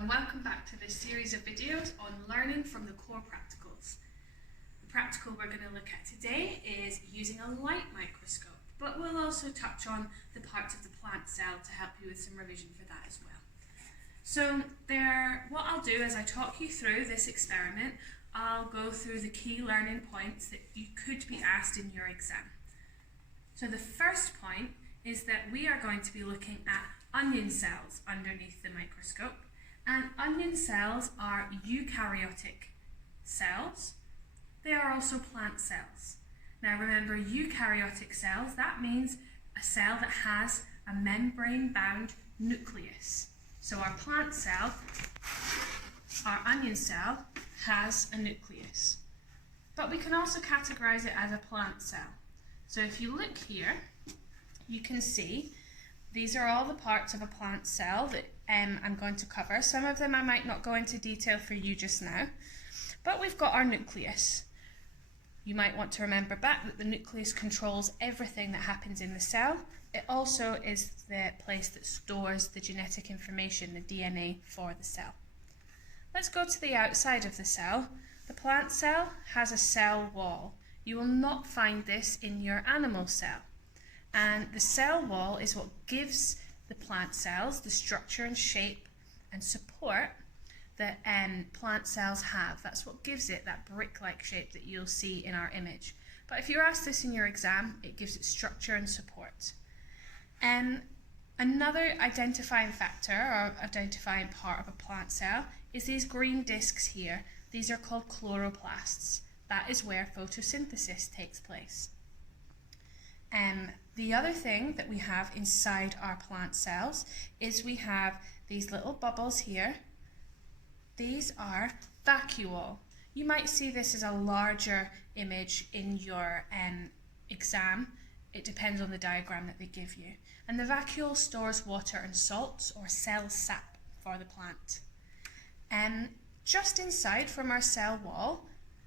and welcome back to this series of videos on learning from the core practicals. The practical we're going to look at today is using a light microscope, but we'll also touch on the parts of the plant cell to help you with some revision for that as well. So what I'll do is I talk you through this experiment. I'll go through the key learning points that you could be asked in your exam. So the first point is that we are going to be looking at onion cells underneath the microscope, and onion cells are eukaryotic cells. They are also plant cells. Now remember, eukaryotic cells, that means a cell that has a membrane-bound nucleus. So our plant cell, our onion cell, has a nucleus. But we can also categorize it as a plant cell. So if you look here, you can see these are all the parts of a plant cell that I'm going to cover. Some of them I might not go into detail for you just now, but we've got our nucleus. You might want to remember back that the nucleus controls everything that happens in the cell. It also is the place that stores the genetic information, the DNA, for the cell. Let's go to the outside of the cell. The plant cell has a cell wall. You will not find this in your animal cell. And the cell wall is what gives the plant cells the structure and shape and support that plant cells have. That's what gives it that brick-like shape that you'll see in our image. But if you're asked this in your exam, it gives it structure and support. Another identifying factor or identifying part of a plant cell is these green discs here. These are called chloroplasts. That is where photosynthesis takes place. The other thing that we have inside our plant cells is we have these little bubbles here. These are vacuole. You might see this as a larger image in your exam. It depends on the diagram that they give you. And the vacuole stores water and salts, or cell sap, for the plant. Just inside from our cell wall,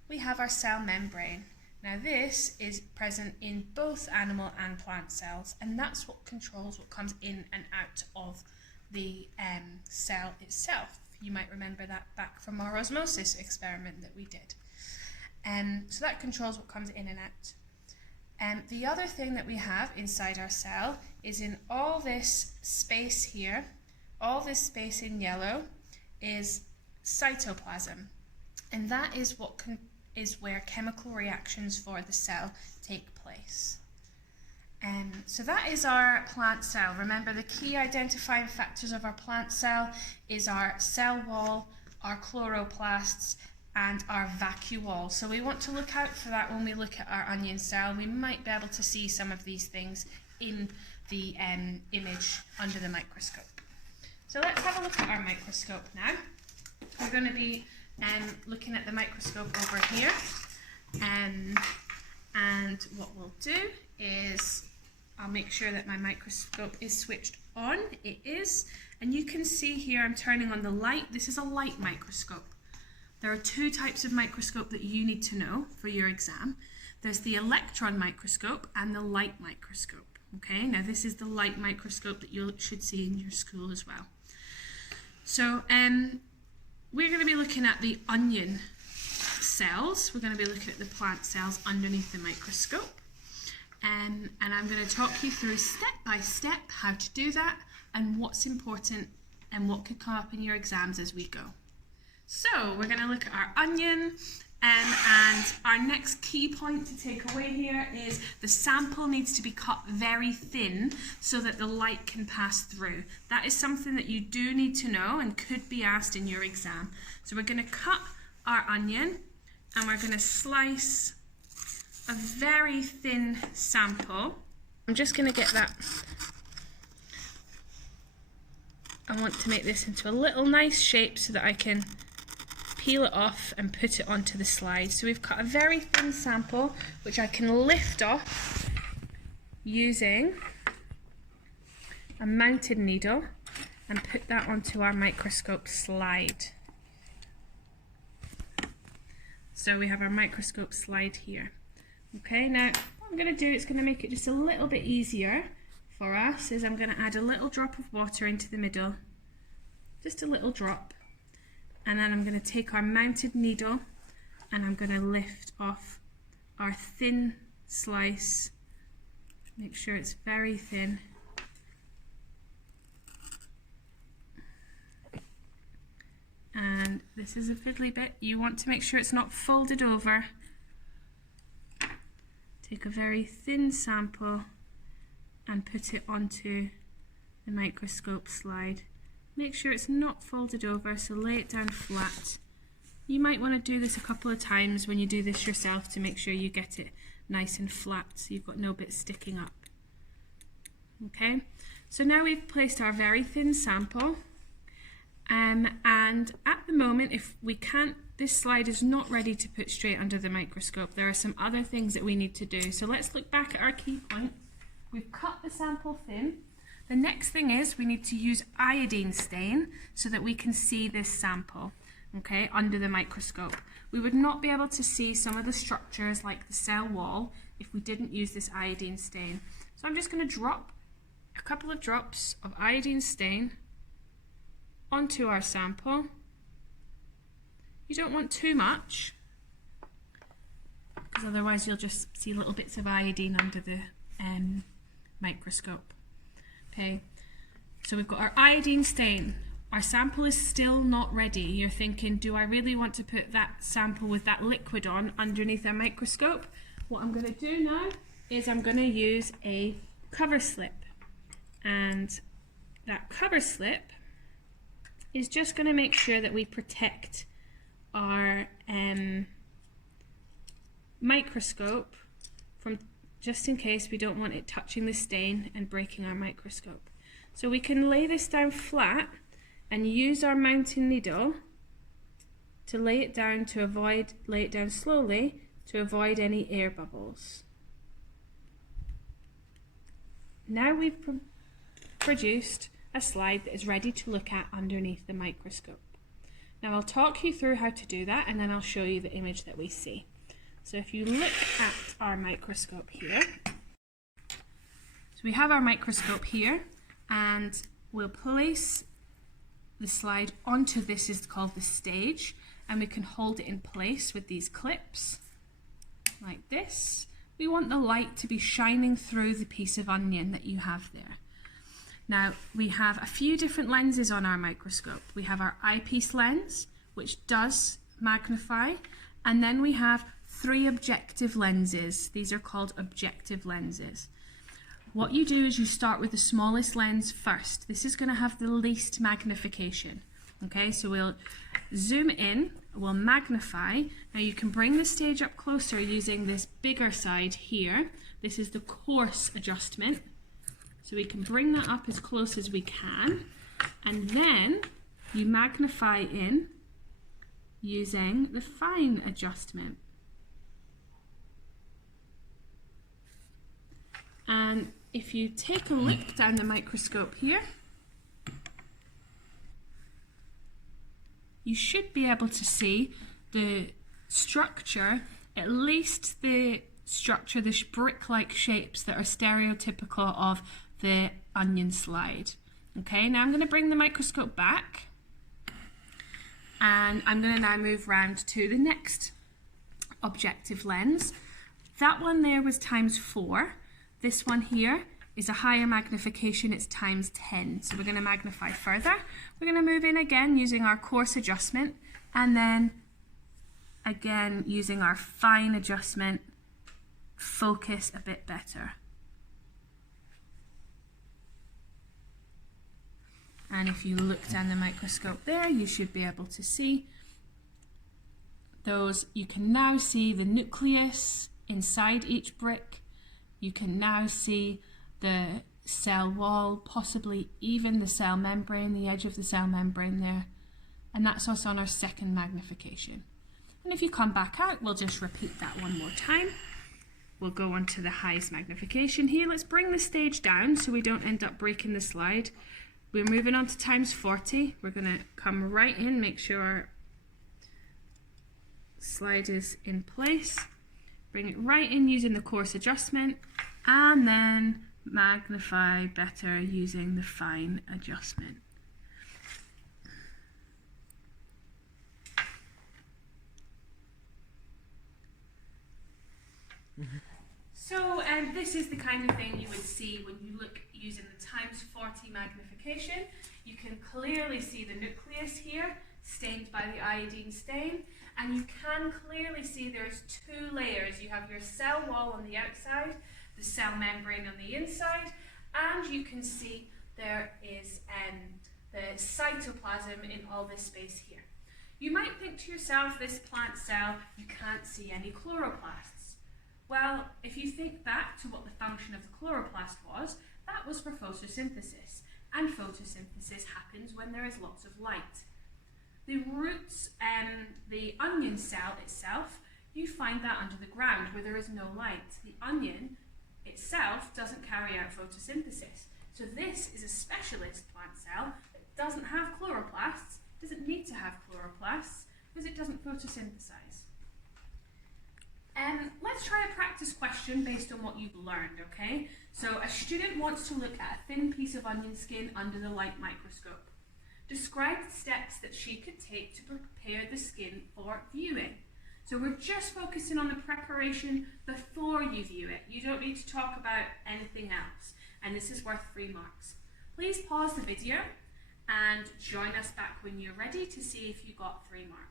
we have our cell membrane. Now this is present in both animal and plant cells, and that's what controls what comes in and out of the cell itself. You might remember that back from our osmosis experiment that we did. So that controls what comes in and out. The other thing that we have inside our cell is in all this space here, all this space in yellow is cytoplasm, and that is where chemical reactions for the cell take place. So that is our plant cell. Remember, the key identifying factors of our plant cell is our cell wall, our chloroplasts, and our vacuole. So we want to look out for that when we look at our onion cell. We might be able to see some of these things in the image under the microscope. So let's have a look at our microscope now. We're going to be looking at the microscope over here, and what we'll do is I'll make sure that my microscope is switched on. It is, and you can see here I'm turning on the light. This is a light microscope. There are two types of microscope that you need to know for your exam. There's the electron microscope and the light microscope. Okay, now this is the light microscope that you should see in your school as well. So we're going to be looking at the onion cells. We're going to be looking at the plant cells underneath the microscope. And I'm going to talk you through step by step how to do that and what's important and what could come up in your exams as we go. So we're going to look at our onion, and our next key point to take away here is the sample needs to be cut very thin so that the light can pass through. That is something that you do need to know and could be asked in your exam. So we're going to cut our onion and we're going to slice a very thin sample. I'm just going to get that. I want to make this into a little nice shape so that I can peel it off and put it onto the slide. So we've got a very thin sample which I can lift off using a mounted needle and put that onto our microscope slide. So we have our microscope slide here. Okay, now what I'm going to do, it's going to make it just a little bit easier for us, is I'm going to add a little drop of water into the middle, just a little drop. And then I'm going to take our mounted needle and I'm going to lift off our thin slice. Make sure it's very thin. And this is a fiddly bit. You want to make sure it's not folded over. Take a very thin sample and put it onto the microscope slide. Make sure it's not folded over, so lay it down flat. You might want to do this a couple of times when you do this yourself to make sure you get it nice and flat so you've got no bits sticking up. Okay, so now we've placed our very thin sample. And at the moment, if we can't, this slide is not ready to put straight under the microscope. There are some other things that we need to do. So let's look back at our key point. We've cut the sample thin. The next thing is we need to use iodine stain so that we can see this sample, okay, under the microscope. We would not be able to see some of the structures like the cell wall if we didn't use this iodine stain. So I'm just going to drop a couple of drops of iodine stain onto our sample. You don't want too much because otherwise you'll just see little bits of iodine under the microscope. Okay, so we've got our iodine stain. Our sample is still not ready. You're thinking, do I really want to put that sample with that liquid on underneath our microscope? What I'm going to do now is I'm going to use a cover slip, and that cover slip is just going to make sure that we protect our microscope from, just in case we don't want it touching the stain and breaking our microscope. So we can lay this down flat and use our mounting needle to lay it down slowly to avoid any air bubbles. Now we've produced a slide that is ready to look at underneath the microscope. Now I'll talk you through how to do that and then I'll show you the image that we see. So if you look at our microscope here, so we have our microscope here and we'll place the slide onto this is called the stage, and we can hold it in place with these clips like this. We want the light to be shining through the piece of onion that you have there. Now we have a few different lenses on our microscope. We have our eyepiece lens, which does magnify, and then we have 3 objective lenses. These are called objective lenses. What you do is you start with the smallest lens first. This is going to have the least magnification. Okay, so we'll zoom in, we'll magnify. Now you can bring the stage up closer using this bigger side here. This is the coarse adjustment. So we can bring that up as close as we can. And then you magnify in using the fine adjustment. And if you take a look down the microscope here, you should be able to see the structure, at least the structure, the brick-like shapes that are stereotypical of the onion slide. Okay, now I'm going to bring the microscope back and I'm going to now move round to the next objective lens. That one there was ×4. This one here is a higher magnification, it's ×10. So we're going to magnify further. We're going to move in again using our coarse adjustment, and then again using our fine adjustment, focus a bit better. And if you look down the microscope there, you should be able to see those. You can now see the nucleus inside each brick. You can now see the cell wall, possibly even the cell membrane, the edge of the cell membrane there. And that's us on our second magnification. And if you come back out, we'll just repeat that one more time. We'll go on to the highest magnification here. Let's bring the stage down so we don't end up breaking the slide. We're moving on to ×40. We're going to come right in, make sure our slide is in place. Bring it right in using the coarse adjustment, and then magnify better using the fine adjustment. So this is the kind of thing you would see when you look using the ×40 magnification. You can clearly see the nucleus here, stained by the iodine stain, and you can clearly see there's two layers. You have your cell wall on the outside, the cell membrane on the inside, and you can see there is the cytoplasm in all this space here. You might think to yourself, this plant cell, you can't see any chloroplasts. Well, if you think back to what the function of the chloroplast was, that was for photosynthesis, and photosynthesis happens when there is lots of light. The roots, the onion cell itself, you find that under the ground where there is no light. The onion itself doesn't carry out photosynthesis. So this is a specialist plant cell that doesn't have chloroplasts, doesn't need to have chloroplasts, because it doesn't photosynthesize. Let's try a practice question based on what you've learned, okay? So a student wants to look at a thin piece of onion skin under the light microscope. Describe the steps that she could take to prepare the skin for viewing. So we're just focusing on the preparation before you view it. You don't need to talk about anything else. And this is worth 3 marks. Please pause the video and join us back when you're ready to see if you got 3 marks.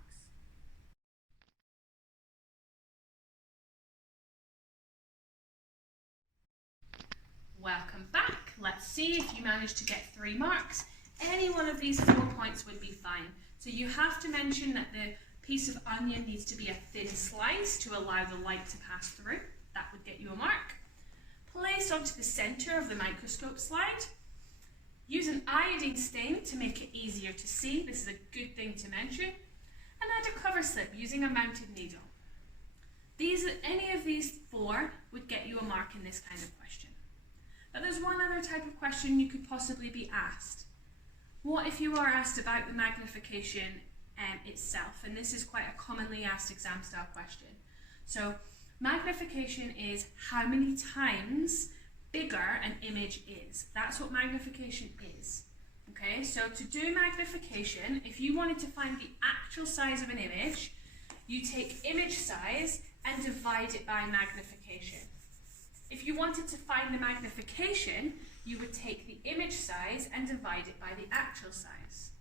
Welcome back. Let's see if you managed to get 3 marks. Any one of these 4 points would be fine. So you have to mention that the piece of onion needs to be a thin slice to allow the light to pass through. That would get you a mark. Place onto the center of the microscope slide. Use an iodine stain to make it easier to see. This is a good thing to mention. And add a cover slip using a mounted needle. Any of these 4 would get you a mark in this kind of question. But there's one other type of question you could possibly be asked. What if you are asked about the magnification itself? And this is quite a commonly asked exam style question. So magnification is how many times bigger an image is. That's what magnification is. Okay, so to do magnification, if you wanted to find the actual size of an image, you take image size and divide it by magnification. If you wanted to find the magnification, you would take the image size and divide it by the actual size.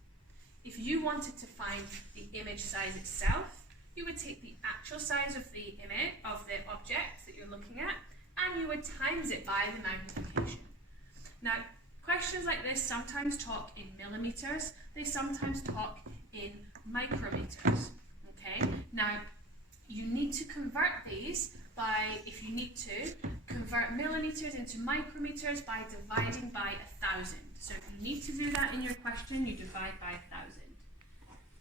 If you wanted to find the image size itself, you would take the actual size of the image of the object that you're looking at, and you would times it by the magnification. Now, questions like this sometimes talk in millimeters, they sometimes talk in micrometers. Okay? Now, you need to convert these by, if you need to, convert millimeters into micrometers by dividing by 1,000. So if you need to do that in your question, you divide by 1,000.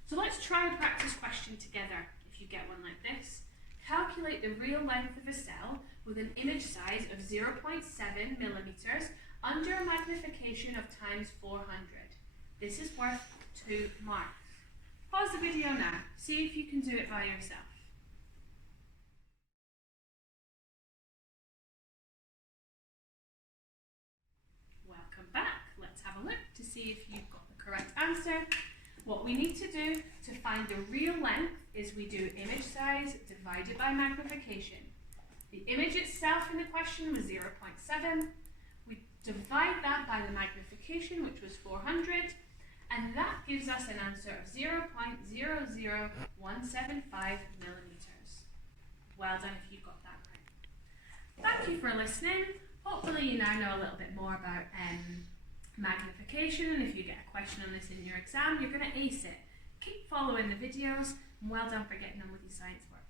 So let's try a practice question together, if you get one like this. Calculate the real length of a cell with an image size of 0.7 millimeters under a magnification of ×400. This is worth 2 marks. Pause the video now. See if you can do it by yourself. Welcome back. Let's have a look to see if you've got the correct answer. What we need to do to find the real length is we do image size divided by magnification. The image itself in the question was 0.7. We divide that by the magnification, which was 400, and that gives us an answer of 0.00175 millimeters. Well done if you got that right. Thank you for listening. Hopefully you now know a little bit more about magnification, and if you get a question on this in your exam, you're going to ace it. Keep following the videos, and well done for getting on with your science work.